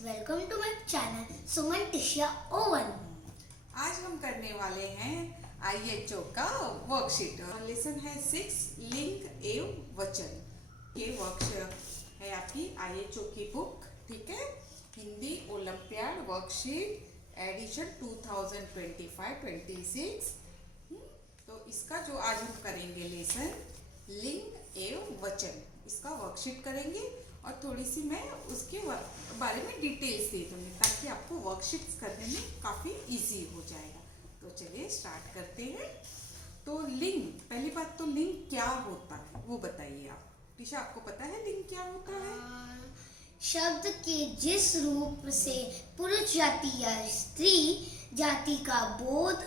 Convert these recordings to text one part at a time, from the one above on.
Welcome to my channel Suman टिशिया oven. आज हम करने वाले हैं IHO का वर्कशीट। लेसन है 6 लिंग एवं वचन। ये वर्कशीट है आपकी IHO की बुक, ठीक है। Hindi olympiad worksheet edition 2025-26। तो इसका जो आज हम करेंगे लेसन लिंग एवं वचन, इसका वर्कशीट करेंगे और थोड़ी सी मैं उसके बारे में डिटेल्स दे दूँगी ताकि आपको वर्कशीट्स करने में काफ़ी इजी हो जाएगा। तो चलिए स्टार्ट करते हैं। तो लिंग, पहली बात तो लिंग क्या होता है वो बताइए आप। टीशा, आपको पता है लिंग क्या होता है? शब्द के जिस रूप से पुरुष जाति या स्त्री जाति का बोध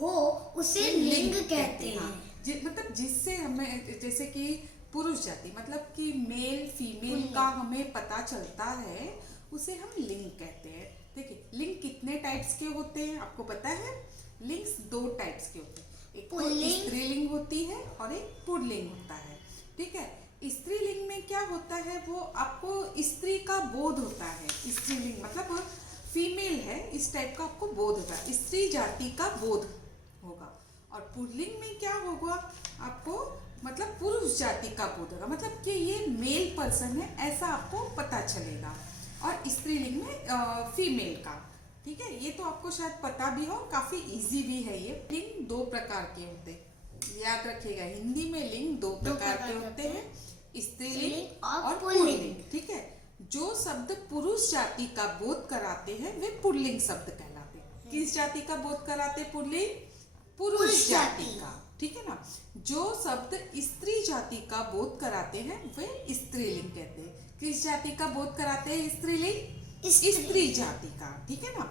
हो उसे लिंग कहते हैं। मतलब जिससे हमें, जैसे कि पुरुष जाति मतलब कि मेल फीमेल का हमें पता चलता है, उसे हम लिंग कहते हैं। देखिए, लिंग कितने टाइप्स के होते हैं आपको पता है? लिंग्स 2 टाइप्स के होते हैं, एक तो स्त्रीलिंग होती है और एक पुल्लिंग होता है, ठीक है। स्त्रीलिंग में क्या होता है, वो आपको स्त्री का बोध होता है। स्त्रीलिंग मतलब फीमेल है, इस टाइप का आपको बोध होगा, स्त्री जाति का बोध होगा। और पुल्लिंग में क्या होगा आपको, मतलब पुरुष जाति का बोध होगा, मतलब कि ये मेल पर्सन है ऐसा आपको पता चलेगा। और स्त्रीलिंग में फीमेल का, ठीक है। ये तो आपको शायद पता भी हो, काफी इजी भी है ये। लिंग 2 प्रकार के होते हैं, याद रखिएगा। हिंदी में लिंग 2 प्रकार के होते हैं, स्त्रीलिंग और पुल्लिंग, ठीक है। जो शब्द पुरुष जाति का बोध कराते हैं वे पुल्लिंग शब्द कहलाते हैं। किस जाति का बोध कराते पुल्लिंग? पुरुष जाति का, ठीक है ना। जो शब्द स्त्री जाति का बोध कराते हैं वे स्त्रीलिंग कहते हैं। किस जाति का बोध कराते हैं स्त्रीलिंग? स्त्री जाति का, ठीक है ना।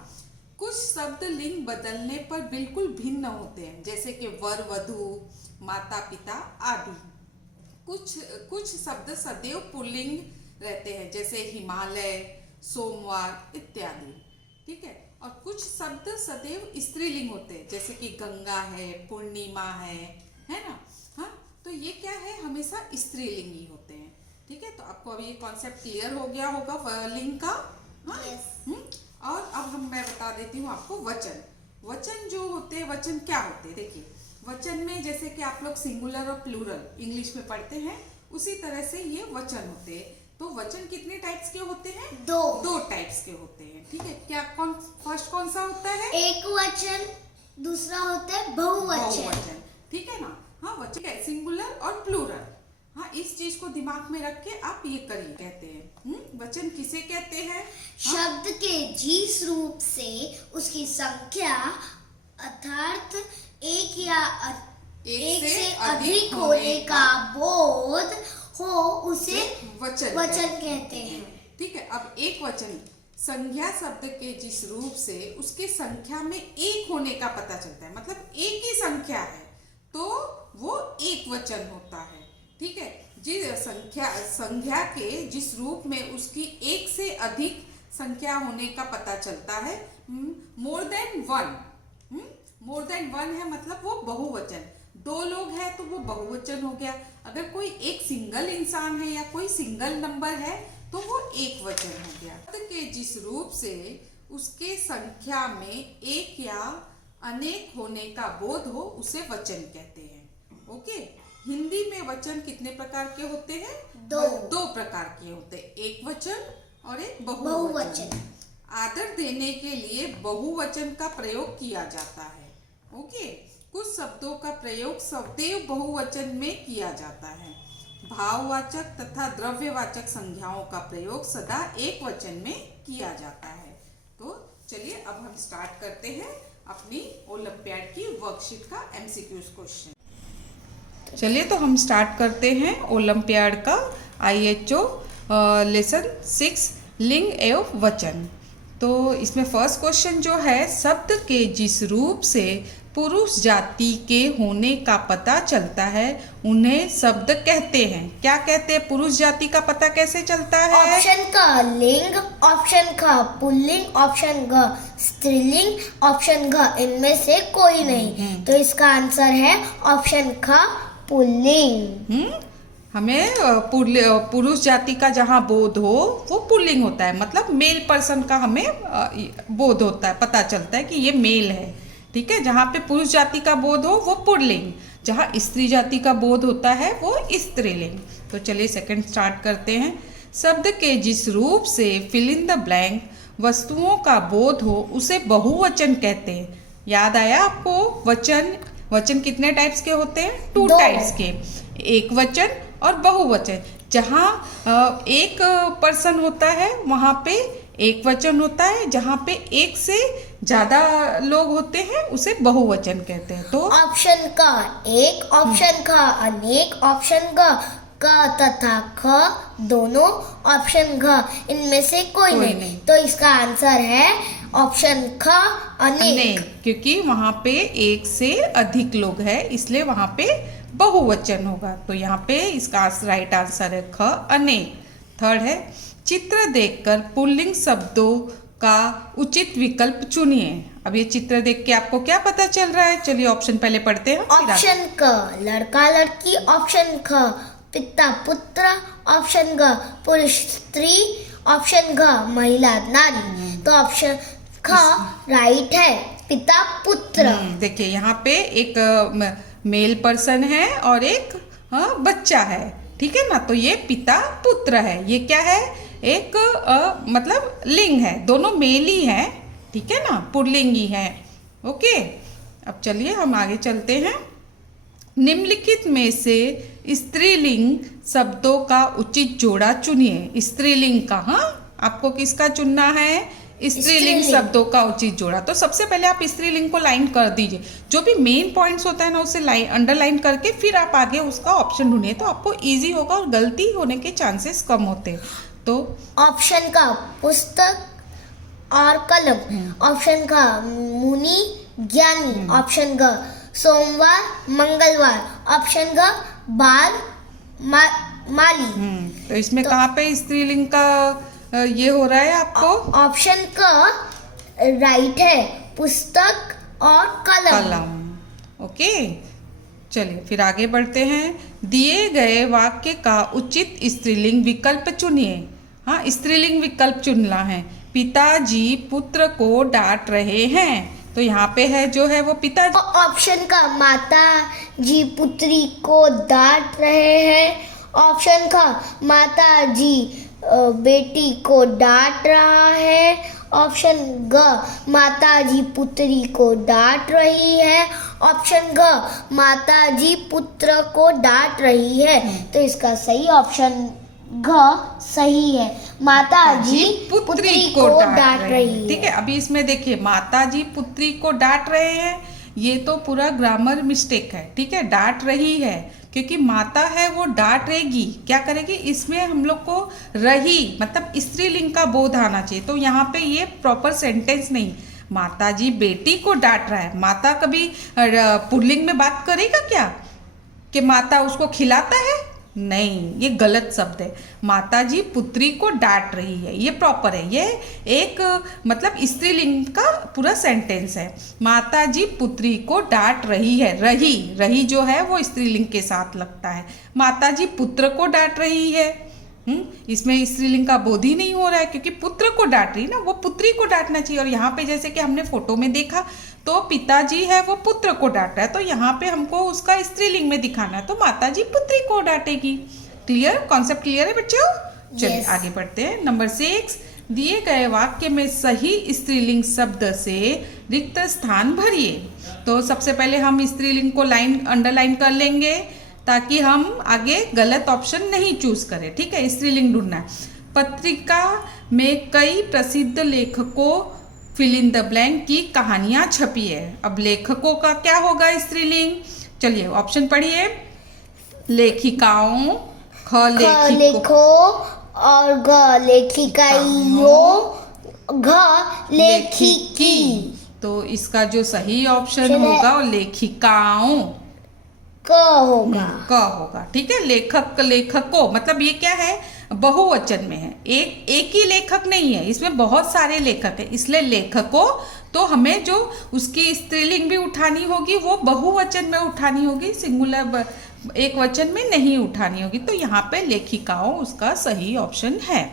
कुछ शब्द लिंग बदलने पर बिल्कुल भिन्न होते हैं, जैसे कि वर वधु, माता पिता आदि। कुछ शब्द सदैव पुल्लिंग रहते हैं, जैसे हिमालय, सोमवार इत्यादि, ठीक है। और कुछ शब्द सदैव स्त्रीलिंग होते हैं, जैसे कि गंगा है, पूर्णिमा है ना। हाँ, तो ये क्या है, हमेशा स्त्रीलिंग ही होते हैं, ठीक है। तो आपको अभी ये कॉन्सेप्ट क्लियर हो गया होगा लिंग का। हाँ? और अब मैं बता देती हूँ आपको वचन। वचन जो होते हैं, वचन क्या होते हैं देखिए। वचन में जैसे कि आप लोग सिंगुलर और प्लूरल इंग्लिश में पढ़ते हैं, उसी तरह से ये वचन होते हैं। तो वचन कितने टाइप्स के होते हैं? 2 टाइप्स के होते हैं, ठीक है। क्या फर्स्ट कौन सा होता है? एक वचन, दूसरा होता है बहुवचन, ठीक है ना। हाँ, वचन है सिंगुलर और प्लूरल। हाँ, इस चीज को दिमाग में रख के आप ये करिए। कहते हैं वचन किसे कहते हैं? शब्द के जिस रूप से उसकी संख्या अर्थात एक या एक से अधिक होने का बोध हो उसे वचन कहते हैं, ठीक है। अब एक वचन संज्ञा शब्द के जिस रूप से उसके संख्या में एक होने का पता चलता है, मतलब एक ही संख्या है तो वो एक वचन होता है, ठीक है। जिस संख्या के जिस रूप में उसकी एक से अधिक संख्या होने का पता चलता है, मोर देन वन है मतलब वो बहुवचन। 2 लोग हैं तो वो बहुवचन हो गया। अगर कोई एक सिंगल इंसान है या कोई सिंगल नंबर है तो वो एक वचन हो गया। शब्द के जिस रूप से उसके संख्या में एक या अनेक होने का बोध हो उसे वचन कहते हैं, ओके। हिंदी में वचन कितने प्रकार के होते हैं? 2 प्रकार के होते हैं, एक वचन और एक बहुवचन। आदर देने के लिए बहुवचन का प्रयोग किया जाता है, ओके। कुछ शब्दों का प्रयोग सदैव बहुवचन में किया जाता है। भाववाचक तथा द्रव्यवाचक संज्ञाओं का प्रयोग सदा एक वचन में किया जाता है। तो चलिए अब हम स्टार्ट करते हैं अपनी ओलंपियाड की वर्कशीट का MCQs क्वेश्चन। चलिए तो हम स्टार्ट करते हैं ओलंपियाड का IHO लेसन 6 लिंग एवं वचन। तो इसमें फर्स्ट क्वेश्चन जो है, शब्द के जिस रूप से पुरुष जाति के होने का पता चलता है उन्हें शब्द कहते हैं। क्या कहते हैं? पुरुष जाति का पता कैसे चलता है? ऑप्शन का लिंग, ऑप्शन का पुल्लिंग, ऑप्शन घ स्त्रीलिंग, ऑप्शन घ इनमें से कोई नहीं। तो इसका आंसर है ऑप्शन ख पुल्लिंग। हमें पुरुष जाति का जहाँ बोध हो वो पुल्लिंग होता है, मतलब मेल पर्सन का हमें बोध होता है, पता चलता है कि ये मेल है। ठीक है, जहाँ पे पुरुष जाति का बोध हो वो पुल्लिंग, जहाँ स्त्री जाति का बोध होता है वो स्त्रीलिंग। तो चलिए सेकंड स्टार्ट करते हैं। शब्द के जिस रूप से फिल इन द ब्लैंक वस्तुओं का बोध हो उसे बहुवचन कहते हैं। याद आया आपको? वचन कितने टाइप्स के होते हैं? 2 टाइप्स के, एक वचन और बहुवचन। जहाँ एक पर्सन होता है वहाँ पे एक वचन होता है, जहाँ पे एक से ज्यादा लोग होते हैं उसे बहुवचन कहते हैं। तो ऑप्शन का एक, ऑप्शन का अनेक, ऑप्शन का तथा ख दोनों, ऑप्शन घ इनमें से कोई नहीं। तो इसका आंसर है ऑप्शन ख अनेक, क्योंकि वहाँ पे एक से अधिक लोग हैं इसलिए वहाँ पे बहुवचन होगा। तो यहाँ पे इसका राइट आंसर है ख अनेक। थर्ड है, चित्र देखकर पुल्लिंग शब्दों का उचित विकल्प चुनिए। अब ये चित्र देख के आपको क्या पता चल रहा है? चलिए ऑप्शन पहले पढ़ते हैं। ऑप्शन क लड़का लड़की, ऑप्शन ख पिता पुत्र, ऑप्शन ग पुरुष स्त्री, ऑप्शन घ महिला नारी। तो ऑप्शन ख राइट है, पिता पुत्र। देखिए यहाँ पे एक मेल पर्सन है और एक बच्चा है, ठीक है ना। तो ये पिता पुत्र है। ये क्या है? एक मतलब लिंग है, दोनों मेल ही हैं, ठीक है ना, पुल्लिंग ही है। ओके, अब चलिए हम आगे चलते हैं। निम्नलिखित में से स्त्रीलिंग शब्दों का उचित जोड़ा चुनिए। स्त्रीलिंग का, आपको किसका चुनना है? स्त्रीलिंग शब्दों का उचित जोड़ा। तो सबसे पहले आप स्त्रीलिंग को लाइन कर दीजिए, जो भी मेन पॉइंट्स होता है ना उसे लाइन अंडरलाइन करके फिर आप आगे उसका ऑप्शन ढूंढिए, तो आपको इजी होगा और गलती होने के चांसेस कम होते हैं। तो ऑप्शन का पुस्तक और कलम, ऑप्शन का मुनि ज्ञानी, ऑप्शन ग सोमवार मंगलवार, ऑप्शन ग बाल माली। तो इसमें कहाँ पे स्त्रीलिंग का ये हो रहा है आपको? ऑप्शन का राइट है, पुस्तक और कलम। ओके, चलिए फिर आगे बढ़ते हैं। दिए गए वाक्य का उचित स्त्रीलिंग विकल्प चुनिए। हाँ, स्त्रीलिंग विकल्प चुनना है। पिताजी पुत्र को डांट रहे हैं, तो यहाँ पे है जो है वो पिताजी। ऑप्शन का माता जी पुत्री को डांट रहे हैं, ऑप्शन का माता जी बेटी को डांट रहा है, ऑप्शन ग माताजी पुत्री को डांट रही है, ऑप्शन घ माताजी पुत्र को डांट रही है। तो इसका सही ऑप्शन घ सही है, माताजी पुत्री को डांट रही है। ठीक है, अभी इसमें देखिए माताजी पुत्री को डांट रहे हैं, ये तो पूरा ग्रामर मिस्टेक है। ठीक है, डांट रही है क्योंकि माता है वो डांटेगी, क्या करेगी? इसमें हम लोग को रही मतलब स्त्रीलिंग का बोध आना चाहिए। तो यहाँ पे ये प्रॉपर सेंटेंस नहीं, माताजी बेटी को डांट रहा है। माता कभी पुल्लिंग में बात करेगा क्या कि माता उसको खिलाता है? नहीं, ये गलत शब्द है। माताजी पुत्री को डांट रही है, ये प्रॉपर है। ये एक मतलब स्त्रीलिंग का पूरा सेंटेंस है। माताजी पुत्री को डांट रही है, रही जो है वो स्त्रीलिंग के साथ लगता है। माताजी पुत्र को डांट रही है, इसमें स्त्रीलिंग का बोध ही नहीं हो रहा है क्योंकि पुत्र को डांट रही ना, वो पुत्री को डांटना चाहिए। और यहाँ पे जैसे कि हमने फोटो में देखा तो पिताजी है वो पुत्र को डांट रहा है, तो यहाँ पे हमको उसका स्त्रीलिंग में दिखाना है, तो माताजी पुत्री को डांटेगी। क्लियर? कॉन्सेप्ट क्लियर है बच्चों? चलिए आगे बढ़ते हैं। नंबर 6, दिए गए वाक्य में सही स्त्रीलिंग शब्द से रिक्त स्थान भरिए। तो सबसे पहले हम स्त्रीलिंग को अंडरलाइन कर लेंगे ताकि हम आगे गलत ऑप्शन नहीं चूज करें। ठीक है, स्त्रीलिंग ढूंढना है। पत्रिका में कई प्रसिद्ध लेखकों फिल इन द ब्लैंक की कहानियां छपी है। अब लेखकों का क्या होगा स्त्रीलिंग? चलिए ऑप्शन पढ़िए। लेखिकाओं, ख लेखों और ग लेखिकाइयों, घ लेखिकी। तो इसका जो सही ऑप्शन होगा वो लेखिकाओं क होगा। ठीक है, लेखक लेखकों मतलब ये क्या है? बहुवचन में है, एक ही लेखक नहीं है, इसमें बहुत सारे लेखक है, इसलिए लेखकों। तो हमें जो उसकी स्त्रीलिंग भी उठानी होगी वो बहुवचन में उठानी होगी, सिंगुलर एक वचन में नहीं उठानी होगी, तो यहाँ पे लेखिकाओं उसका सही ऑप्शन है।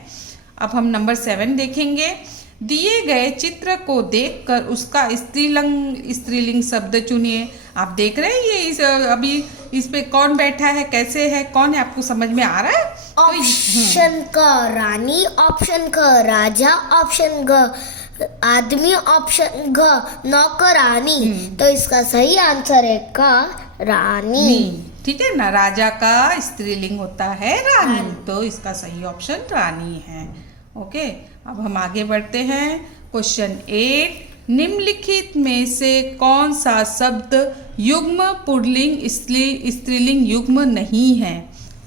अब हम नंबर 7 देखेंगे। दिए गए चित्र को देखकर उसका स्त्रीलिंग शब्द चुनिए। आप देख रहे हैं ये अभी इस पे कौन बैठा है, कैसे है, कौन है, आपको समझ में आ रहा है? ऑप्शन क रानी, ऑप्शन क राजा, ऑप्शन ग आदमी, ऑप्शन घ नौकरानी। तो इसका सही आंसर है क रानी। ठीक है ना, राजा का स्त्रीलिंग होता है रानी, तो इसका सही ऑप्शन रानी है। ओके, अब हम आगे बढ़ते हैं। क्वेश्चन 8, निम्नलिखित में से कौन सा शब्द युग्म पुल्लिंग स्त्रीलिंग युग्म नहीं है?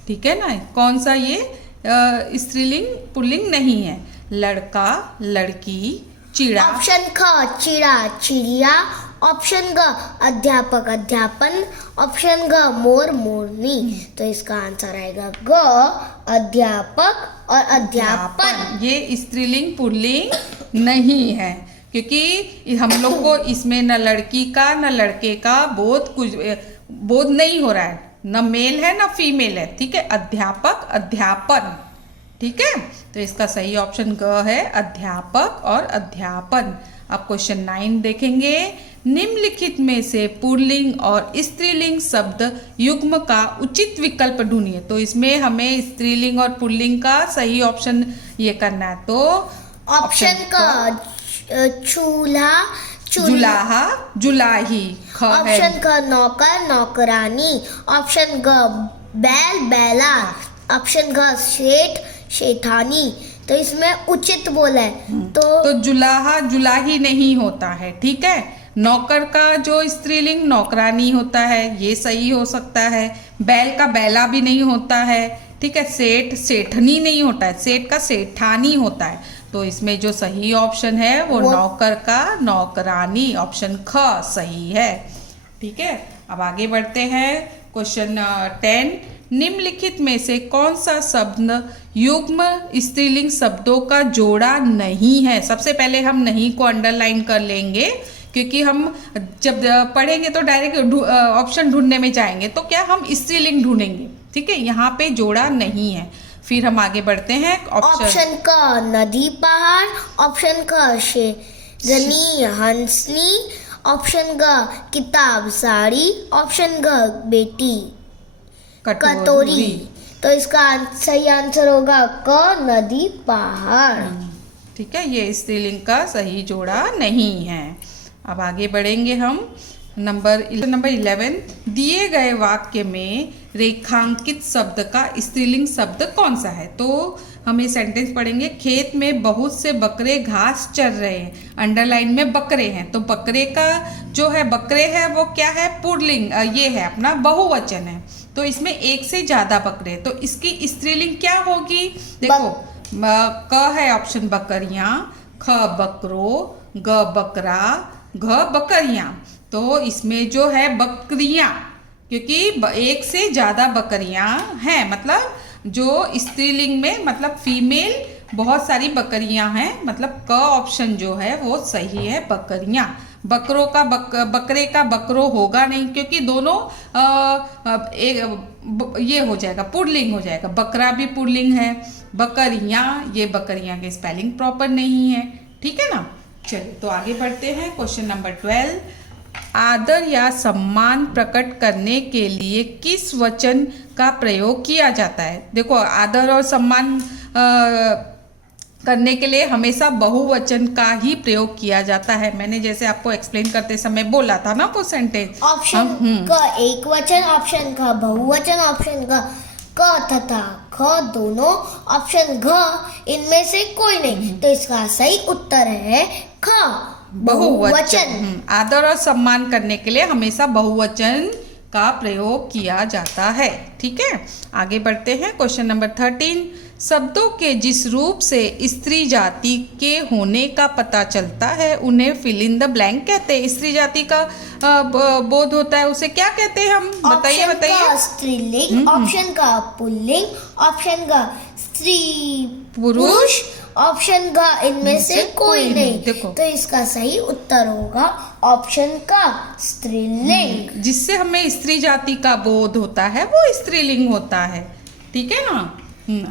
ठीक है ना, कौन सा ये स्त्रीलिंग पुल्लिंग नहीं है? लड़का, लड़की, चिड़ा। ऑप्शन ख चिड़ा चिड़िया, ऑप्शन ग अध्यापक अध्यापन, ऑप्शन ग मोर मोरनी। तो इसका आंसर आएगा ग अध्यापक और अध्यापन। ये स्त्रीलिंग पुल्लिंग नहीं है, क्योंकि हम लोग को इसमें न लड़की का न लड़के का बोध नहीं हो रहा है, न मेल है न फीमेल है। ठीक है, अध्यापक अध्यापन। ठीक है, तो इसका सही ऑप्शन ग है अध्यापक और अध्यापन। अब क्वेश्चन 9 देखेंगे। निम्नलिखित में से पुल्लिंग और स्त्रीलिंग शब्द युग्म का उचित विकल्प ढूंढिए। तो इसमें हमें स्त्रीलिंग और पुल्लिंग का सही ऑप्शन ये करना है। तो ऑप्शन क चूल्हा जुलाहा जुलाही, ऑप्शन क नौकर नौकरानी, ऑप्शन ग बैल बैला, ऑप्शन घ सेठ शेठानी। तो इसमें उचित बोला है तो जुलाहा जुलाही नहीं होता है। ठीक है, नौकर का जो स्त्रीलिंग नौकरानी होता है, ये सही हो सकता है। बैल का बैला भी नहीं होता है। ठीक है, सेठ सेठनी नहीं होता है, सेठ का सेठानी होता है। तो इसमें जो सही ऑप्शन है वो नौकर का नौकरानी, ऑप्शन ख सही है। ठीक है, अब आगे बढ़ते हैं। क्वेश्चन 10, निम्नलिखित में से कौन सा शब्द युग्म स्त्रीलिंग शब्दों का जोड़ा नहीं है? सबसे पहले हम नहीं को अंडरलाइन कर लेंगे, क्योंकि हम जब पढ़ेंगे तो डायरेक्ट ऑप्शन ढूंढने में जाएंगे, तो क्या हम स्त्रीलिंग ढूंढेंगे। ठीक है, यहाँ पे जोड़ा नहीं है। फिर हम आगे बढ़ते हैं। ऑप्शन क नदी पहाड़, ऑप्शन क शेरनी हंसनी, ऑप्शन ग किताब साड़ी, ऑप्शन ग बेटी कटोरी। तो इसका सही आंसर होगा क नदी पहाड़। ठीक है, ये स्त्रीलिंग का सही जोड़ा नहीं है। अब आगे बढ़ेंगे हम। नंबर 11, दिए गए वाक्य में रेखांकित शब्द का स्त्रीलिंग शब्द कौन सा है? तो हम ये सेंटेंस पढ़ेंगे। खेत में बहुत से बकरे घास चर रहे हैं। अंडरलाइन में बकरे हैं, तो बकरे का जो है बकरे है वो क्या है? पुल्लिंग, ये है अपना बहुवचन है। तो इसमें एक से ज्यादा बकरे, तो इसकी स्त्रीलिंग क्या होगी? देखो, क है ऑप्शन बकरियां, ख बकरो, ग बकरा, घ बकरियां। तो इसमें जो है बकरियां, क्योंकि एक से ज्यादा बकरियां हैं, मतलब जो स्त्रीलिंग में मतलब फीमेल बहुत सारी बकरियां हैं, मतलब क ऑप्शन जो है वो सही है बकरियां। बकरों का बकरे का बकरो होगा नहीं, क्योंकि दोनों ये हो जाएगा पुल्लिंग हो जाएगा। बकरा भी पुल्लिंग है, बकरियां, ये बकरियां के स्पेलिंग प्रॉपर नहीं है। ठीक है ना, चलिए तो आगे बढ़ते हैं। क्वेश्चन नंबर 12, आदर या सम्मान प्रकट करने के लिए किस वचन का प्रयोग किया जाता है? देखो, आदर और सम्मान करने के लिए हमेशा बहुवचन का ही प्रयोग किया जाता है। मैंने जैसे आपको एक्सप्लेन करते समय बोला था ना वो सेंटेंस। ऑप्शन क एक वचन, ऑप्शन ख बहुवचन, ऑप्शन क तथा ख दोनों, ऑप्शन घ इनमें से कोई नहीं। तो इसका सही उत्तर है ख बहुवचन। आदर और सम्मान करने के लिए हमेशा बहुवचन का प्रयोग किया जाता है। ठीक है, आगे बढ़ते हैं। क्वेश्चन नंबर 13, शब्दों के जिस रूप से स्त्री जाति के होने का पता चलता है उन्हें फिल इन द ब्लैंक कहते हैं। स्त्री जाति का बोध होता है, उसे क्या कहते हैं हम? बताइए बताइए। स्त्रीलिंग, ऑप्शन का पुल्लिंग, ऑप्शन का स्त्री पुरुष, ऑप्शन ग इनमें से कोई नहीं। देखो। तो इसका सही उत्तर होगा ऑप्शन का स्त्रीलिंग। जिससे हमें स्त्री जाति का बोध होता है वो स्त्रीलिंग होता है, ठीक है ना।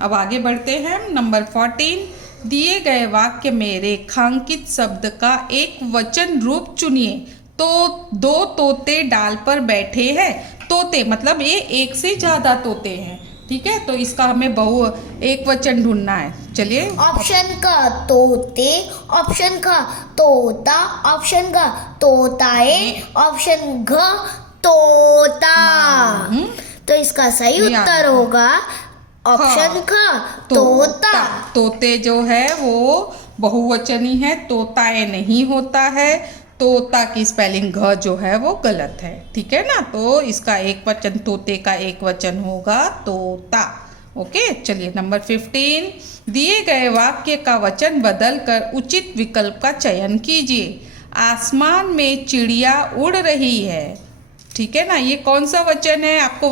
अब आगे बढ़ते हैं। नंबर 14, दिए गए वाक्य में रेखांकित शब्द का एक वचन रूप चुनिए। तो 2 तोते डाल पर बैठे हैं। तोते मतलब ये एक से ज्यादा तोते हैं, ठीक है। तो इसका हमें एक वचन ढूंढना है। चलिए। ऑप्शन का तोते, ऑप्शन का तोता, ऑप्शन का तोताए, ऑप्शन घ तोता। तो इसका सही उत्तर होगा ऑप्शन का तोता। तोते जो है वो बहुवचनी है, तोताए नहीं होता है। तोता की स्पेलिंग घ जो है वो गलत है, ठीक है ना। तो इसका एक वचन, तोते का एक वचन होगा तोता। ओके, चलिए। नंबर 15, दिए गए वाक्य का वचन बदलकर उचित विकल्प का चयन कीजिए। आसमान में चिड़िया उड़ रही है, ठीक है ना। ये कौन सा वचन है? आपको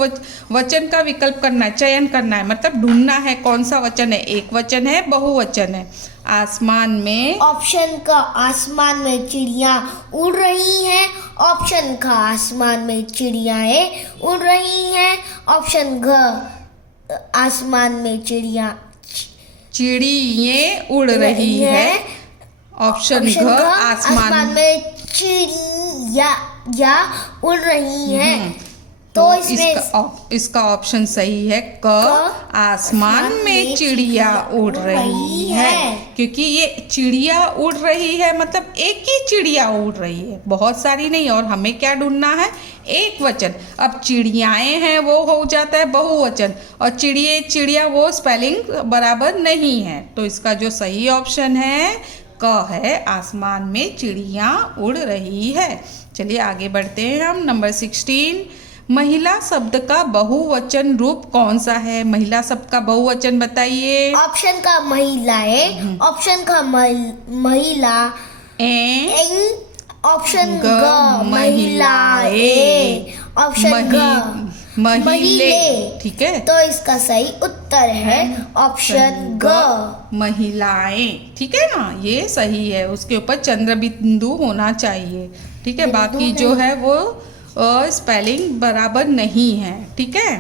वचन का विकल्प करना है, चयन करना है, मतलब ढूंढना है कौन सा वचन है। एक वचन है, बहुवचन है। आसमान में, ऑप्शन का आसमान में चिड़िया उड़ रही हैं। ऑप्शन का आसमान में चिड़ियाएं उड़ रही हैं। ऑप्शन घ आसमान में चिड़िये उड़ रही है। ऑप्शन घ आसमान में चिड़िया उड़ रही हैं। तो इसका ऑप्शन सही है क, आसमान में चिड़िया उड़ रही है। क्योंकि ये चिड़िया उड़ रही है मतलब एक ही चिड़िया उड़ रही है, बहुत सारी नहीं। और हमें क्या ढूंढना है? एक वचन। अब चिड़ियाएं हैं वो हो जाता है बहुवचन, और चिड़िया वो स्पेलिंग बराबर नहीं है। तो इसका जो सही ऑप्शन है क है, आसमान में चिड़िया उड़ रही है। चलिए आगे बढ़ते हैं हम। नंबर 16, महिला शब्द का बहुवचन रूप कौन सा है? महिला शब्द का बहुवचन बताइए। ऑप्शन का महिलाएं, ऑप्शन का महिला, ऑप्शन ग महिलाएं, ऑप्शन ग महिले, ठीक है। तो इसका सही उत्तर है ऑप्शन ग महिलाएं, ठीक है ना। ये सही है, उसके ऊपर चंद्र बिंदु होना चाहिए, ठीक है। बाकी जो है वो स्पेलिंग बराबर नहीं है, ठीक है।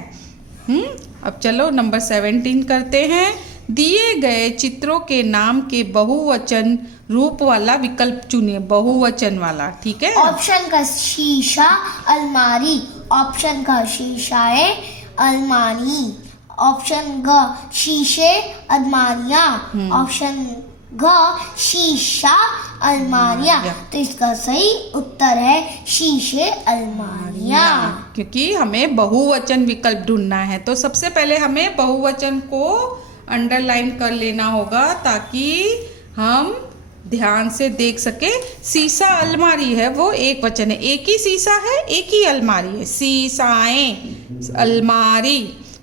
अब चलो नंबर 17 करते हैं। दिए गए चित्रों के नाम के बहुवचन रूप वाला विकल्प चुनिए, बहुवचन वाला, ठीक है। ऑप्शन का शीशा अलमारी, ऑप्शन का शीशाएं अलमारी, ऑप्शन ग शीशे अलमारियां, ऑप्शन घ शीशा अलमारियां। तो इसका सही उत्तर है शीशे अलमारियां। क्योंकि हमें बहुवचन विकल्प ढूंढना है, तो सबसे पहले हमें बहुवचन को अंडरलाइन कर लेना होगा ताकि हम ध्यान से देख सके। शीशा अलमारी है वो एक वचन है, एक ही शीशा है, एक ही अलमारी है। शीशाएं अलमारी,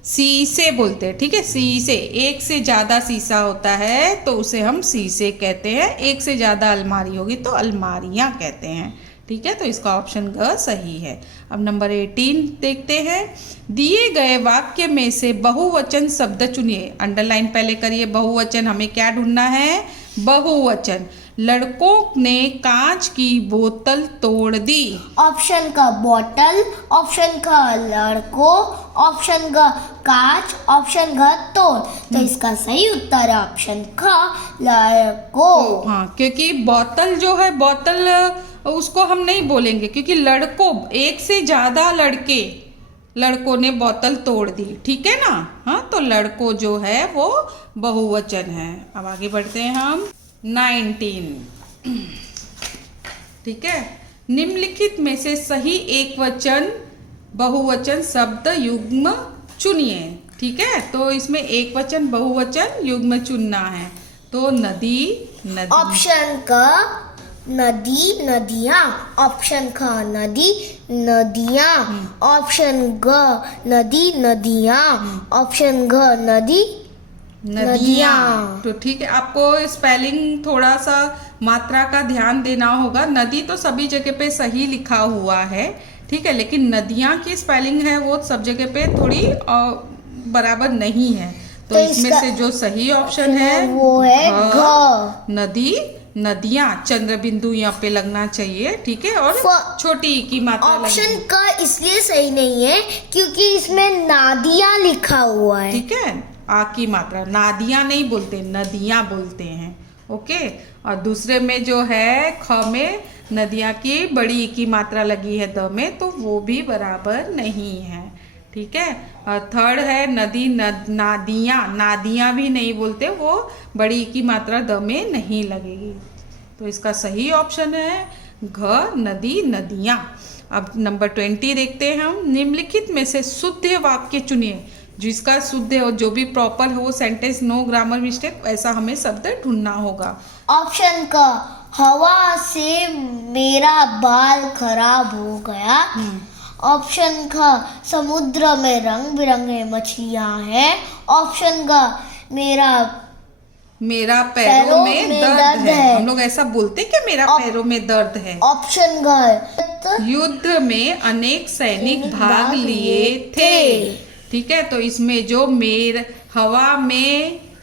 शीशे बोलते हैं, ठीक है। शीशे, एक से ज़्यादा शीशा होता है तो उसे हम शीशे कहते हैं। एक से ज़्यादा अलमारी होगी तो अलमारियां कहते हैं, ठीक है। तो इसका ऑप्शन ग सही है। अब नंबर 18 देखते हैं। दिए गए वाक्य में से बहुवचन शब्द चुनिए। अंडरलाइन पहले करिए। बहुवचन हमें क्या ढूंढना है? बहुवचन। लड़कों ने कांच की बोतल तोड़ दी। ऑप्शन का बोतल, ऑप्शन का लड़कों, ऑप्शन ग कांच, ऑप्शन घ तोड़। तो इसका सही उत्तर है ऑप्शन ख लड़कों। हाँ, क्योंकि बोतल जो है, बोतल उसको हम नहीं बोलेंगे क्योंकि लड़कों, एक से ज्यादा लड़कों ने बोतल तोड़ दी, ठीक है ना। हाँ, तो लड़कों जो है वो बहुवचन है। अब आगे बढ़ते हैं हम। 19, ठीक है। निम्नलिखित में से सही एक वचन बहुवचन शब्द युग्म चुनिए, ठीक है। तो इसमें एक वचन बहुवचन युग्म चुनना है। तो नदी, नदी। ऑप्शन क नदी नदियाँ, ऑप्शन ख नदी नदियाँ, ऑप्शन ग नदी नदियाँ, ऑप्शन घ नदी नदियाँ। तो ठीक है, आपको स्पेलिंग थोड़ा सा मात्रा का ध्यान देना होगा। नदी तो सभी जगह पे सही लिखा हुआ है, ठीक है, लेकिन नदियाँ की स्पेलिंग है वो सब जगह पे थोड़ी बराबर नहीं है। तो इसमें से जो सही ऑप्शन है वो है घ। नदी, नदियां, चंद्र बिंदु यहाँ पे लगना चाहिए, ठीक है, और छोटी ई की मात्रा ऑप्शन का इसलिए सही नहीं है क्योंकि इसमें नादियां लिखा हुआ है, ठीक है, आ की मात्रा, नादियां नहीं बोलते, नदियां बोलते हैं, ओके। और दूसरे में जो है ख में नदियां की बड़ी ई की मात्रा लगी है द में, तो वो भी बराबर नहीं है, ठीक है। और थर्ड है नदी, नादियां, नादियां भी नहीं बोलते, वो बड़ी ई की मात्रा द में नहीं लगेगी, तो इसका सही ऑप्शन है घ, नदी, नदियां। अब नंबर 20 देखते हैं हम। निम्नलिखित में से शुद्ध वाक्य चुनिए, जिसका शुद्ध है और जो भी प्रॉपर है वो सेंटेंस, नो ग्रामर मिस्टेक, ऐसा हमें शब्द ढूंढना होगा। ऑप्शन का हवा से मेरा बाल खराब हो गया। ऑप्शन का समुद्र में रंग बिरंगे मछलियां हैं। ऑप्शन का मेरा पैरों में दर्द है। हम लोग ऐसा बोलते कि मेरा पैरों में दर्द है। ऑप्शन का युद्ध में अनेक सैनिक भाग लिए थे, ठीक है। तो इसमें जो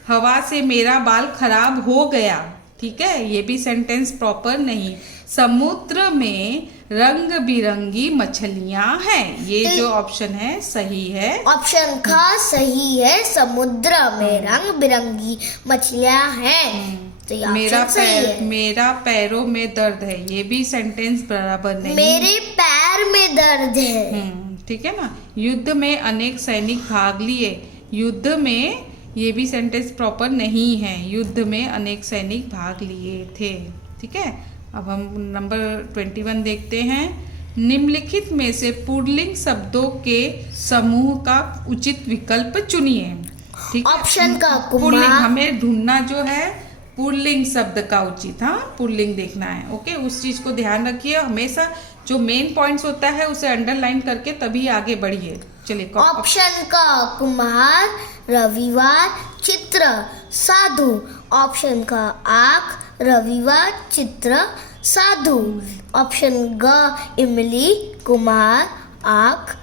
हवा से मेरा बाल खराब हो गया, ठीक है, ये भी सेंटेंस प्रॉपर नहीं। समुद्र में रंग बिरंगी मछलियां हैं, ये जो ऑप्शन है सही है। ऑप्शन का सही है, समुद्र में रंग बिरंगी मछलियां हैं, तो ये मेरा पैरों में दर्द है, ये भी सेंटेंस बराबर नहीं। मेरे पैर में दर्द है, ठीक है ना। युद्ध में अनेक सैनिक भाग लिए, युद्ध में, ये भी सेंटेंस प्रॉपर नहीं है, युद्ध में अनेक सैनिक भाग लिए थे, ठीक है। अब हम नंबर 21 देखते हैं। निम्नलिखित में से पुल्लिंग शब्दों के समूह का उचित विकल्प चुनिए, ठीक है। ऑप्शन का पुल्लिंग, हमें ढूंढना जो है पुल्लिंग शब्द का उचित, हाँ, पुल्लिंग देखना है, ओके। उस चीज को ध्यान रखिए, हमेशा जो मेन पॉइंट्स होता है उसे अंडरलाइन करके तभी आगे बढ़िए। चलिए, ऑप्शन का कुम्हार, रविवार, चित्र, साधु। ऑप्शन का आँख, रविवार, चित्र, साधु। ऑप्शन ग इमली, कुम्हार, आँख,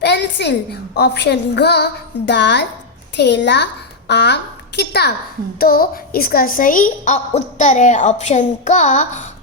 पेंसिल। ऑप्शन घ दाल, थैला, आम, किताब। तो इसका सही उत्तर है ऑप्शन का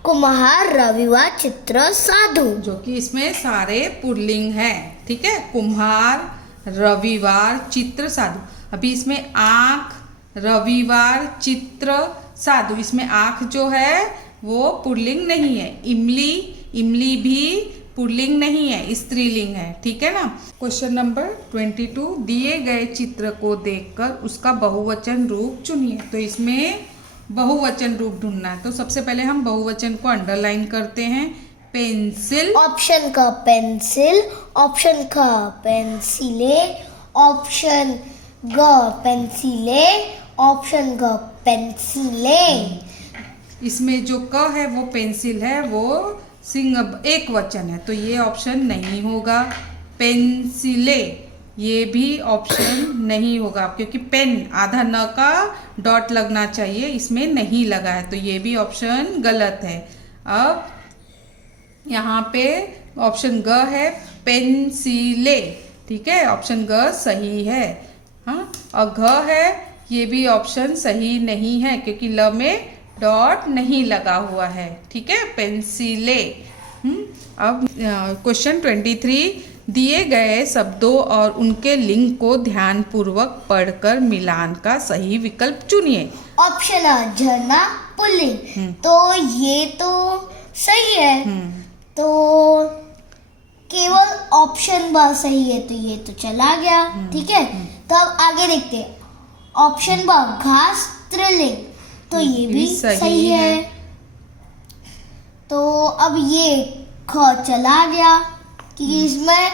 कुम्हार, रविवार, चित्र, साधु, जो कि इसमें सारे पुल्लिंग हैं, ठीक है। कुम्हार, रविवार, चित्र, साधु। अभी इसमें आँख, रविवार, चित्र, साधु, इसमें आँख जो है वो पुल्लिंग नहीं है। इमली भी पुल्लिंग नहीं है, स्त्रीलिंग है, ठीक है ना। क्वेश्चन नंबर 22, दिए गए चित्र को देखकर उसका बहुवचन रूप चुनिए। तो इसमें बहुवचन रूप ढूंढना है, तो सबसे पहले हम बहुवचन को अंडरलाइन करते हैं। पेंसिल, ऑप्शन का पेंसिल। ऑप्शन का पेंसिले। ऑप्शन ग पेंसिले। ऑप्शन ग पेंसिले। इसमें जो क है वो पेंसिल है, वो एक वचन है, तो ये ऑप्शन नहीं होगा। पेंसिले, ये भी ऑप्शन नहीं होगा, क्योंकि पेन आधा न का डॉट लगना चाहिए, इसमें नहीं लगा है, तो ये भी ऑप्शन गलत है। अब यहाँ पे ऑप्शन ग है पेंसिले, ठीक है, ऑप्शन ग सही है, हाँ। और घ है, ये भी ऑप्शन सही नहीं है, क्योंकि ल में डॉट नहीं लगा हुआ है, ठीक है, पेंसिले। अब क्वेश्चन 23, दिए गए शब्दों और उनके लिंग को ध्यानपूर्वक पढ़कर मिलान का सही विकल्प चुनिए। ऑप्शन आ झरना, पुल्लिंग, तो ये तो सही है, तो केवल ऑप्शन ब सही है, तो ये तो चला गया, ठीक है। तो अब आगे देखते हैं। ऑप्शन ब घास, स्त्रीलिंग, तो ये भी सही है। तो अब ये ख चला गया क्योंकि इसमें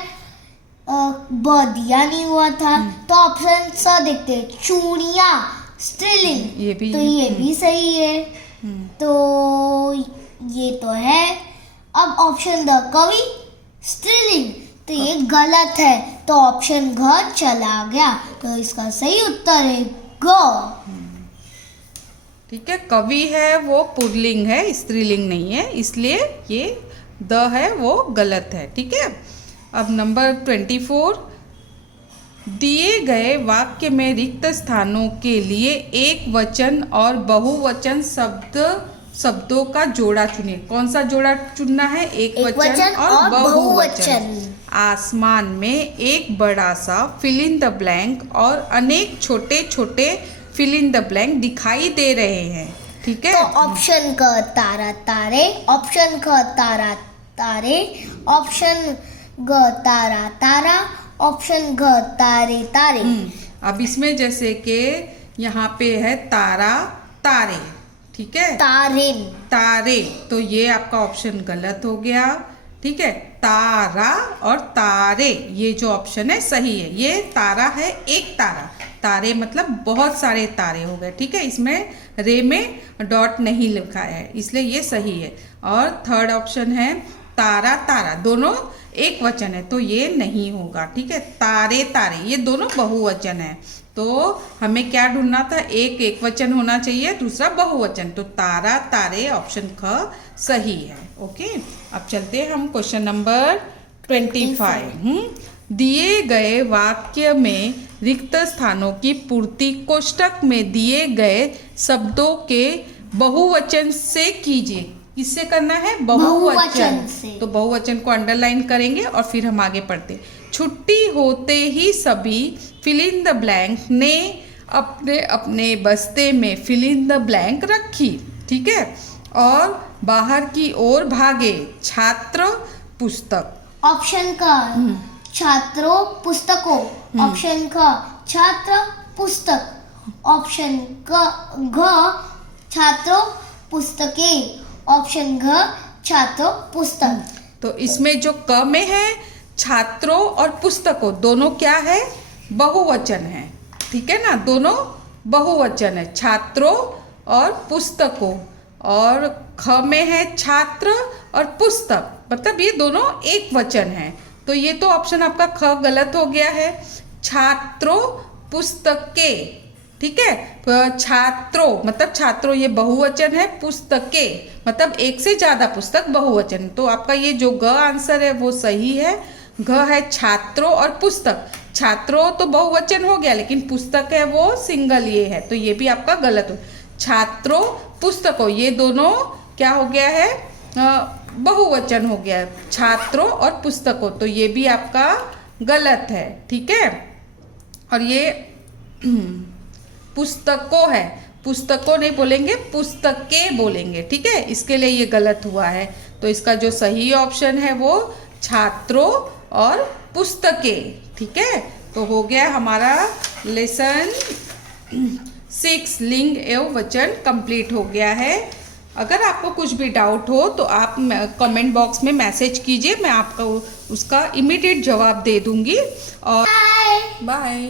ब दिया नहीं हुआ था, तो ऑप्शन स देखते हैं। चूड़ियाँ, स्त्रीलिंग, तो ये भी सही है, तो ये तो है। अब ऑप्शन द कवि, स्त्रीलिंग, तो ये गलत है, तो ऑप्शन घ चला गया, तो इसका सही उत्तर है ग, ठीक है। कवि है वो पुल्लिंग है, स्त्रीलिंग नहीं है, इसलिए ये द है वो गलत है, ठीक है। अब नंबर 24, दिए गए वाक्य में रिक्त स्थानों के लिए एक वचन और बहुवचन शब्दों का जोड़ा चुनिए। कौन सा जोड़ा चुनना है? एक वचन और बहुवचन। आसमान में एक बड़ा सा फिल इन द ब्लैंक और अनेक छोटे छोटे फिल इन द ब्लैंक दिखाई दे रहे हैं। ठीक है, तो ऑप्शन क तारा तारे, ऑप्शन ख तारा तारे, ऑप्शन ग तारा तारा, ऑप्शन घ तारे तारे। अब इसमें जैसे कि यहाँ पे है तारा तारे, ठीक है, तारे तारे, तो ये आपका ऑप्शन गलत हो गया। ठीक है, तारा और तारे ये जो ऑप्शन है सही है। ये तारा है एक तारा, तारे मतलब बहुत सारे तारे हो गए। ठीक है, इसमें रे में डॉट नहीं लिखा है इसलिए ये सही है। और थर्ड ऑप्शन है तारा तारा, दोनों एक वचन है तो ये नहीं होगा। ठीक है, तारे तारे ये दोनों बहुवचन है तो हमें क्या ढूंढना था? एक वचन होना चाहिए, दूसरा बहुवचन। तो तारा तारे ऑप्शन ख सही है। ओके, अब चलते हैं हम क्वेश्चन नंबर 25। दिए गए वाक्य में रिक्त स्थानों की पूर्ति कोष्टक में दिए गए शब्दों के बहुवचन से कीजिए। किससे करना है? बहुवचन से। तो बहुवचन को अंडरलाइन करेंगे और फिर हम आगे पढ़ते। छुट्टी होते ही सभी फिल इन द ब्लैंक ने अपने अपने बस्ते में फिल इन द ब्लैंक रखी। ठीक है, और बाहर की ओर भागे। छात्र पुस्तक, ऑप्शन क छात्रों पुस्तकों, ऑप्शन ख छात्र पुस्तक, ऑप्शन घ छात्रों पुस्तकें, ऑप्शन घ छात्रों पुस्तक। तो इसमें जो क में है छात्रों और पुस्तकों दोनों क्या है? बहुवचन है। ठीक है ना, दोनों बहुवचन है, छात्रों और पुस्तकों। और ख में है छात्र और पुस्तक, मतलब ये दोनों एक वचन है। तो ये तो ऑप्शन आपका ख गलत हो गया है। छात्रों पुस्तकें, ठीक है, छात्रों मतलब छात्रों ये बहुवचन है, पुस्तकें मतलब एक से ज्यादा पुस्तक बहुवचन। तो आपका ये जो ग आंसर है वो सही है। घ है छात्रों और पुस्तक। छात्रों तो बहुवचन हो गया लेकिन पुस्तक है वो सिंगल ये है, तो ये भी आपका गलत हो। छात्रों पुस्तकों ये दोनों क्या हो गया है? बहुवचन हो गया है, छात्रों और पुस्तकों, तो ये भी आपका गलत है। ठीक है, और ये पुस्तकों है, पुस्तकों नहीं बोलेंगे, पुस्तकें बोलेंगे। ठीक है, इसके लिए ये गलत हुआ है। तो इसका जो सही ऑप्शन है वो छात्रों और पुस्तकें। ठीक है, तो हो गया हमारा लेसन 6 लिंग एवं वचन कंप्लीट हो गया है। अगर आपको कुछ भी डाउट हो तो आप कमेंट बॉक्स में मैसेज कीजिए, मैं आपको उसका इमीडिएट जवाब दे दूंगी। और बाय।